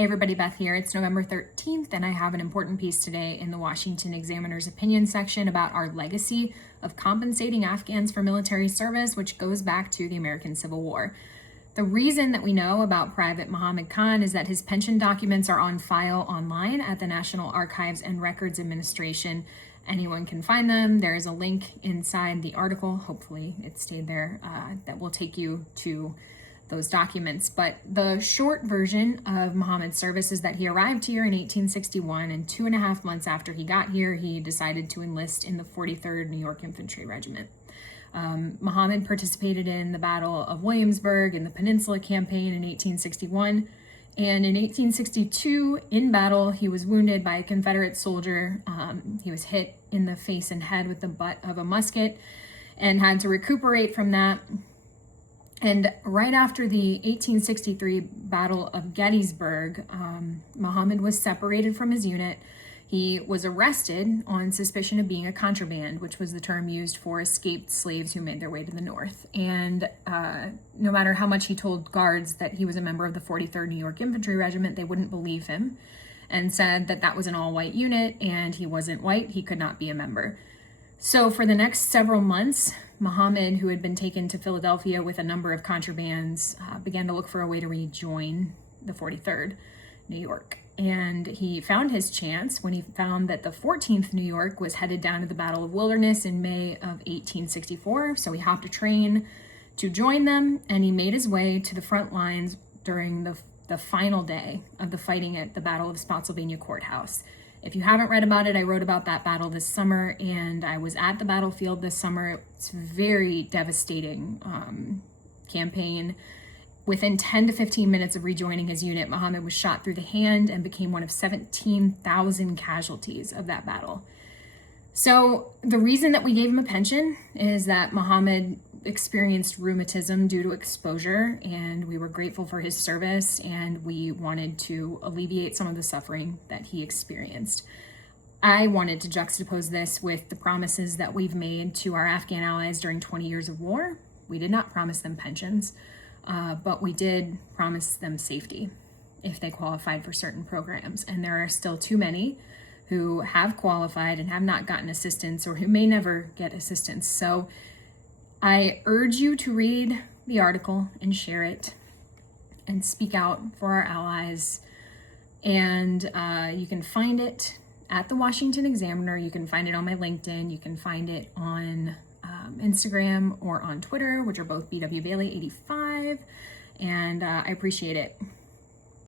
Hey everybody, Beth here. It's November 13th and I have an important piece today in the Washington Examiner's opinion section about our legacy of compensating Afghans for military service, which goes back to the American Civil War. The reason that we know about Private Mohammed Khan is that his pension documents are on file online at the National Archives and Records Administration. Anyone can find them. There is a link inside the article, hopefully it stayed there, that will take you to those documents. But the short version of Mohammed's service is that he arrived here in 1861, and 2.5 months after he got here, he decided to enlist in the 43rd New York Infantry Regiment. Mohammed participated in the Battle of Williamsburg and the Peninsula Campaign in 1861, and in 1862, in battle, he was wounded by a Confederate soldier. He was hit in the face and head with the butt of a musket and had to recuperate from that. And right after the 1863 Battle of Gettysburg, Mohammed was separated from his unit. He was arrested on suspicion of being a contraband, which was the term used for escaped slaves who made their way to the north. And no matter how much he told guards that he was a member of the 43rd New York Infantry Regiment, they wouldn't believe him and said that that was an all-white unit and he wasn't white, he could not be a member. So for the next several months, Mohammed, who had been taken to Philadelphia with a number of contrabands, began to look for a way to rejoin the 43rd New York. And he found his chance when he found that the 14th New York was headed down to the Battle of Wilderness in May of 1864. So he hopped a train to join them, and he made his way to the front lines during the final day of the fighting at the Battle of Spotsylvania Courthouse. If you haven't read about it, I wrote about that battle this summer, and I was at the battlefield this summer. It's a very devastating campaign. Within 10 to 15 minutes of rejoining his unit, Mohammed was shot through the hand and became one of 17,000 casualties of that battle. So the reason that we gave him a pension is that Mohammed experienced rheumatism due to exposure, and we were grateful for his service, and we wanted to alleviate some of the suffering that he experienced. I wanted to juxtapose this with the promises that we've made to our Afghan allies during 20 years of war. We did not promise them pensions, but we did promise them safety if they qualified for certain programs. And there are still too many who have qualified and have not gotten assistance, or who may never get assistance. So I urge you to read the article and share it and speak out for our allies. And you can find it at the Washington Examiner. You can find it on my LinkedIn. You can find it on Instagram or on Twitter, which are both BW Bailey 85. And I appreciate it.